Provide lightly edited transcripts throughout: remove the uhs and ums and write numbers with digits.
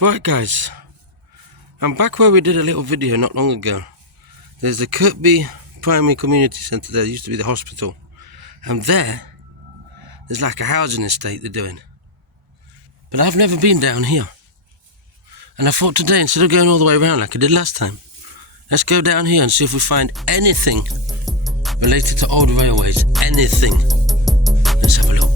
Right guys, I'm back where we did a little video not long ago. There's the Kirkby Primary Community Centre there, used to be the hospital. And there's like a housing estate they're doing. But I've never been down here. And I thought today, instead of going all the way around like I did last time, let's go down here and see if we find anything related to old railways. Anything. Let's have a look.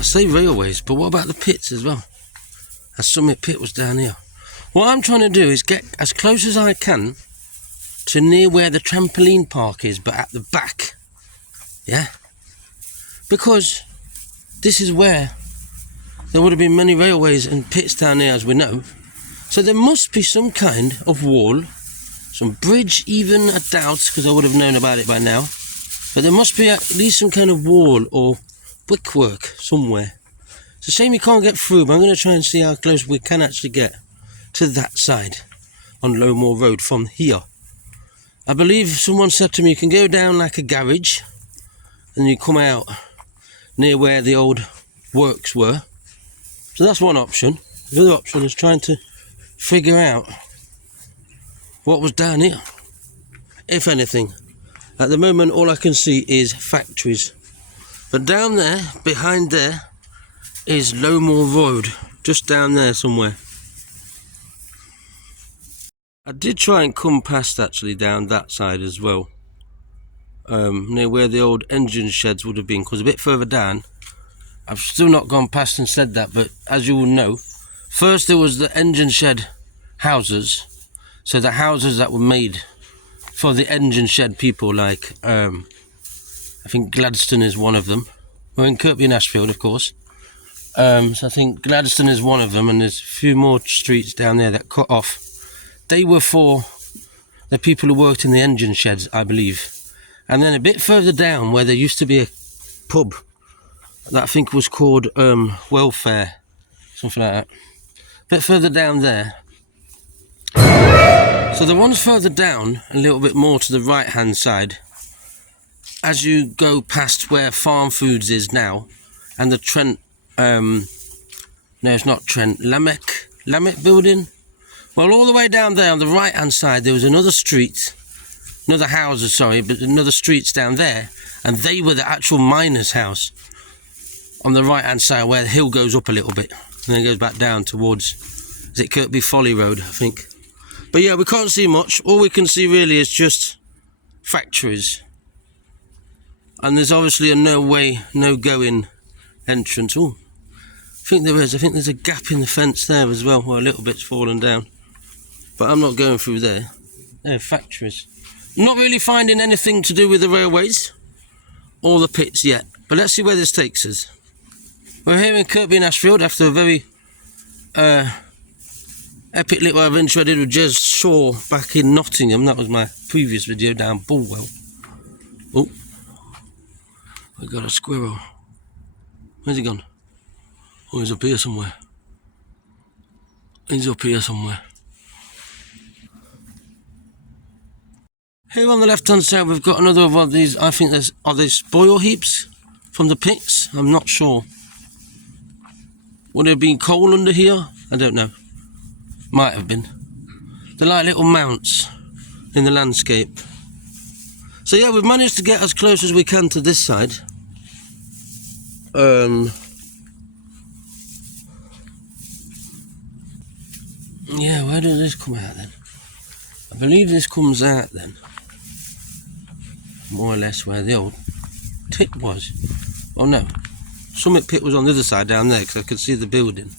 Say railways, but what about the pits as well? A Summit pit was down here. What I'm trying to do is get as close as I can to near where the trampoline park is, but at the back. Yeah? Because this is where there would have been many railways and pits down here, as we know. So there must be some kind of wall, some bridge even, I doubt, because I would have known about it by now. But there must be at least some kind of wall or brickwork somewhere. It's a shame you can't get through, but I'm going to try and see how close we can actually get to that side on Lowmore Road from here. I believe someone said to me you can go down like a garage and you come out near where the old works were. So that's one option. The other option is trying to figure out what was down here, if anything. At the moment all I can see is factories. But down there, behind there, is Lowmore Road, just down there somewhere. I did try and come past actually down that side as well, near where the old engine sheds would have been, because a bit further down, I've still not gone past and said that, but as you will know, first there was the engine shed houses, so the houses that were made for the engine shed people, like I think Gladstone is one of them. We're in KIRKBY-In-ASHFIELD, of course. So I think Gladstone is one of them, and there's a few more streets down there that cut off. They were for the people who worked in the engine sheds, I believe. And then a bit further down, where there used to be a pub that I think was called Welfare, something like that. A bit further down there. So the ones further down, a little bit more to the right-hand side, as you go past where Farm Foods is now, and the Trent, no it's not Trent, Lamech building. Well, all the way down there on the right hand side there was another street, another houses, sorry, but another streets down there, and they were the actual miners' house on the right hand side where the hill goes up a little bit, and then goes back down towards, is it Kirkby Folly Road, I think. But yeah, we can't see much. All we can see really is just factories. And there's obviously a no way, no going entrance. Oh, I think there is. I think there's a gap in the fence there as well, where a little bit's fallen down. But I'm not going through there. They're factories. I'm not really finding anything to do with the railways or the pits yet. But let's see where this takes us. We're here in KIRKBY-In-ASHFIELD after a very epic little adventure I did with Jez Shaw back in Nottingham. That was my previous video down Bulwell. Oh. I got a squirrel. Where's he gone? Oh, he's up here somewhere. He's up here somewhere. Here on the left hand side we've got another of these, I think are these spoil heaps from the pits? I'm not sure. Would there have been coal under here? I don't know. Might have been. They're like little mounts in the landscape. So yeah, we've managed to get as close as we can to this side. Yeah, where does this come out then? I believe this comes out then, more or less where the old pit was. Oh no, Summit pit was on the other side down there, because I could see the building.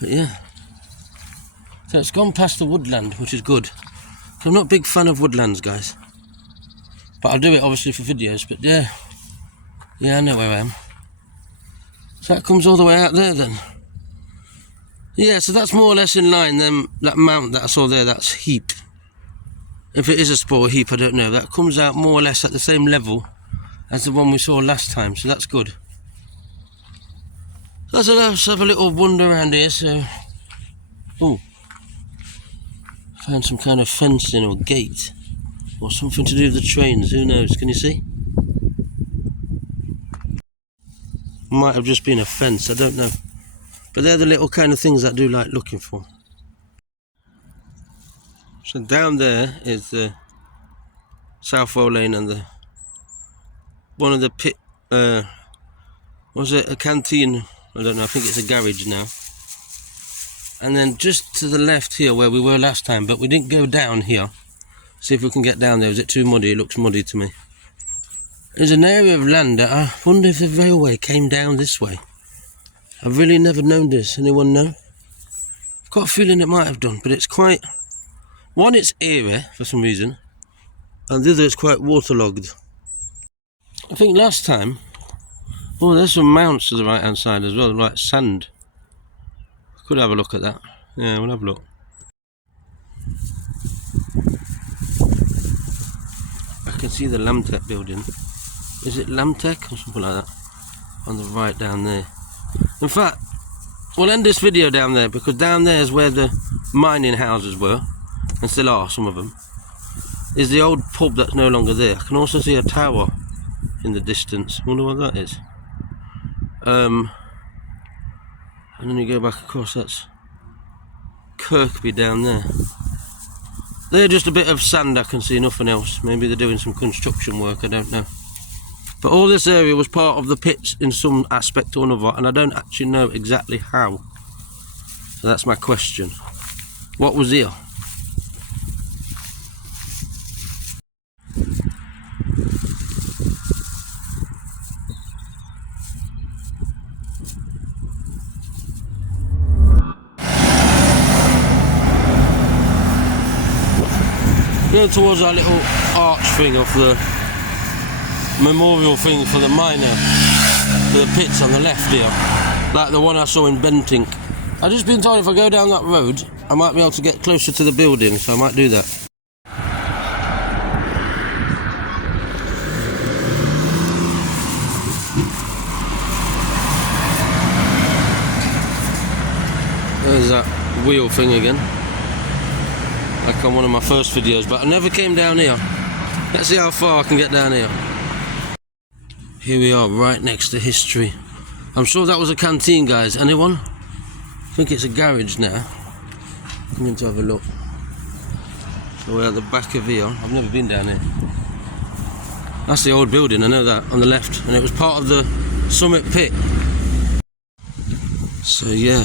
But yeah, so it's gone past the woodland, which is good. I'm not a big fan of woodlands, guys, but I'll do it obviously for videos. But yeah, I know where I am. So that comes all the way out there then. Yeah, so that's more or less in line. Then that mount that I saw there, that's heap. If it is a spore heap, I don't know. That comes out more or less at the same level as the one we saw last time, so that's good. Let's have a little wander around here. So, oh, found some kind of fencing or gate or something to do with the trains. Who knows? Can you see? Might have just been a fence. I don't know. But they're the little kind of things that I do like looking for. So down there is the Southwell Lane and one of the pit. Was it a canteen? I don't know. I think it's a garage now. And then just to the left here where we were last time, but we didn't go down here. See if we can get down there. Is it too muddy? It looks muddy to me. There's an area of land that I wonder if the railway came down this way. I've really never known this. Anyone know? I've got a feeling it might have done, but it's quite... One, it's eerie for some reason, and the other, it's quite waterlogged. I think last time... Oh, there's some mounts to the right hand side as well, like sand. Could have a look at that. Yeah, we'll have a look. I can see the Lamtech building. Is it Lamtech or something like that? On the right down there. In fact, we'll end this video down there, because down there is where the mining houses were, and still are, some of them. Is the old pub that's no longer there. I can also see a tower in the distance. Wonder what that is. And then you go back across, that's Kirkby down there. They're just a bit of sand, I can see, nothing else. Maybe they're doing some construction work, I don't know. But all this area was part of the pits in some aspect or another, and I don't actually know exactly how. So that's my question. What was here? Going towards our little arch thing of the memorial thing for the miner, for the pits on the left here, like the one I saw in Bentink. I've just been told if I go down that road I might be able to get closer to the building, so I might do that. There's that wheel thing again, like on one of my first videos, but I never came down here. Let's see how far I can get down here. Here we are, right next to history. I'm sure that was a canteen, guys. Anyone? I think it's a garage now. I'm going to have a look. So we're at the back of here. I've never been down here. That's the old building, I know that, on the left. And it was part of the Summit Pit. So yeah.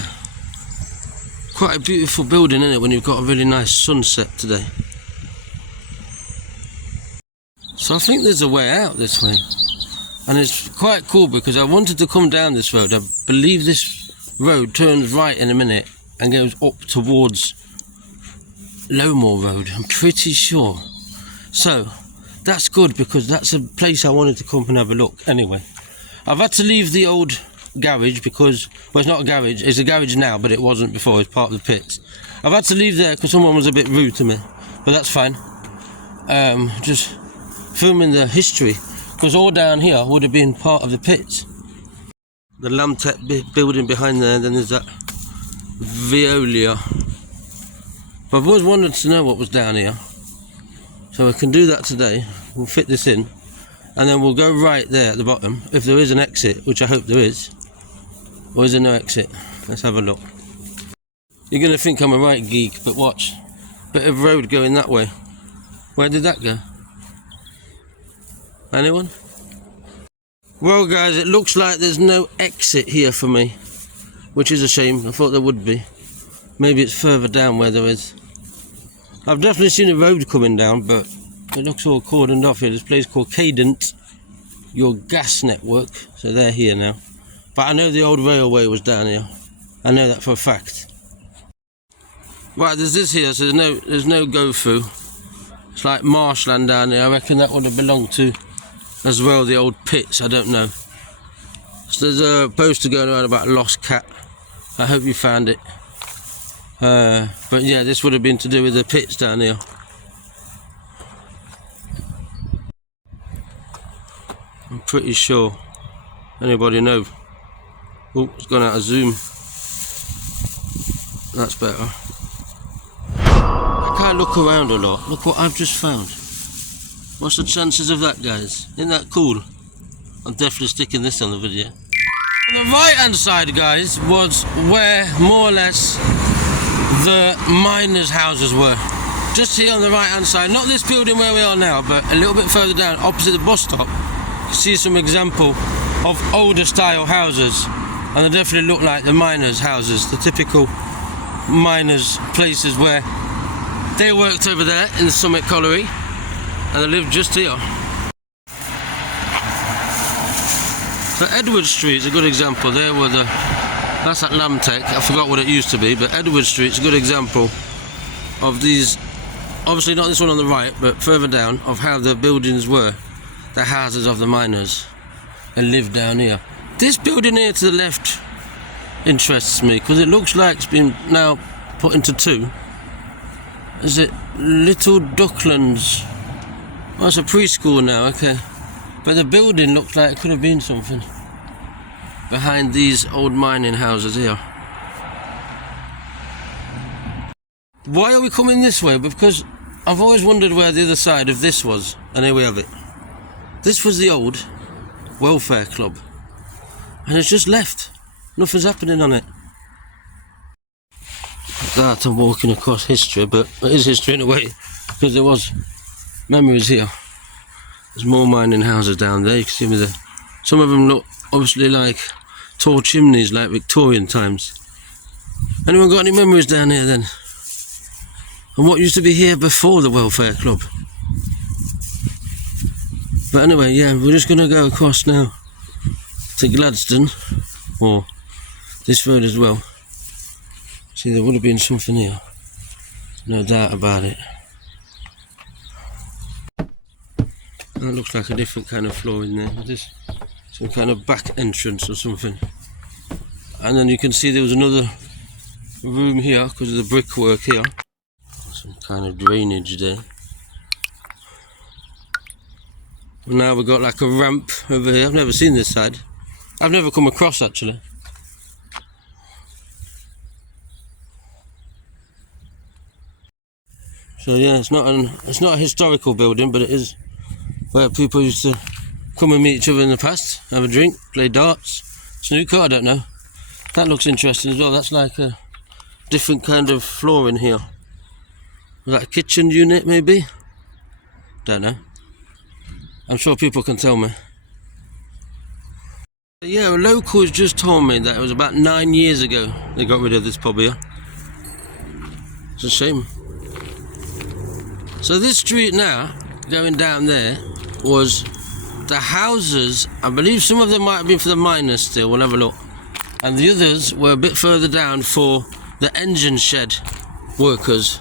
Quite a beautiful building, isn't it, when you've got a really nice sunset today. So I think there's a way out this way. And it's quite cool because I wanted to come down this road. I believe this road turns right in a minute and goes up towards Lowmore Road. I'm pretty sure. So that's good because that's a place I wanted to come and have a look. Anyway, I've had to leave the old garage because, well, it's not a garage, it's a garage now, but it wasn't before, it's part of the pits. I've had to leave there because someone was a bit rude to me, but that's fine. Just filming the history, because all down here would have been part of the pits. The Lamtech building behind there, then there's that Veolia. But I've always wanted to know what was down here, so we can do that today. We'll fit this in, and then we'll go right there at the bottom, if there is an exit, which I hope there is. Or is there no exit? Let's have a look. You're going to think I'm a right geek, but watch. Bit of road going that way. Where did that go? Anyone? Well guys, it looks like there's no exit here for me, which is a shame. I thought there would be. Maybe it's further down where there is. I've definitely seen a road coming down, but it looks all cordoned off here. This place called Cadent, your gas network. So they're here now. But I know the old railway was down here. I know that for a fact. Right, there's this here, so there's no go through. It's like marshland down there. I reckon that would have belonged to as well the old pits, I don't know. So there's a poster going around about a lost cat. I hope you found it. But yeah, this would have been to do with the pits down here. I'm pretty sure. Anybody know? Oh, it's gone out of zoom. That's better. I can't look around a lot. Look what I've just found. What's the chances of that, guys? Isn't that cool? I'm definitely sticking this on the video. On the right hand side, guys, was where more or less the miners' houses were. Just here on the right hand side, not this building where we are now, but a little bit further down, opposite the bus stop, you see some example of older style houses, and they definitely look like the miners' houses, the typical miners' places where they worked over there in the Summit Colliery, and they lived just here. So Edward Street is a good example. There were that's at Lamtech, I forgot what it used to be, but Edward Street's a good example of these, obviously not this one on the right, but further down, of how the buildings were, the houses of the miners, and lived down here. This building here to the left interests me, because it looks like it's been now put into two. Is it Little Ducklands? Oh, it's a preschool now, okay. But the building looks like it could have been something behind these old mining houses here. Why are we coming this way? Because I've always wondered where the other side of this was, and here we have it. This was the old welfare club, and it's just left. Nothing's happening on it. That I'm walking across history, but it is history in a way, because there was memories here. There's more mining houses down there. You can see me some of them look obviously like tall chimneys, like Victorian times. Anyone got any memories down here then? And what used to be here before the welfare club? But anyway, yeah, we're just going to go across now to Gladstone, or this road as well. See, there would have been something here, no doubt about it. That looks like a different kind of floor in there. Just some kind of back entrance or something. And then you can see there was another room here because of the brickwork here. Some kind of drainage there. And now we've got like a ramp over here. I've never seen this side. I've never come across actually. So yeah, it's not a historical building, but it is where people used to come and meet each other in the past, have a drink, play darts, snooker, I don't know. That looks interesting as well. That's like a different kind of floor in here. Was that a kitchen unit maybe? Don't know. I'm sure people can tell me. Yeah, a local has just told me that it was about 9 years ago they got rid of this pub here. It's a shame. So this street now, going down there, was the houses. I believe some of them might have been for the miners still, we'll have a look. And the others were a bit further down for the engine shed workers.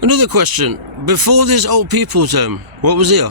Another question, before this old people's home, what was here?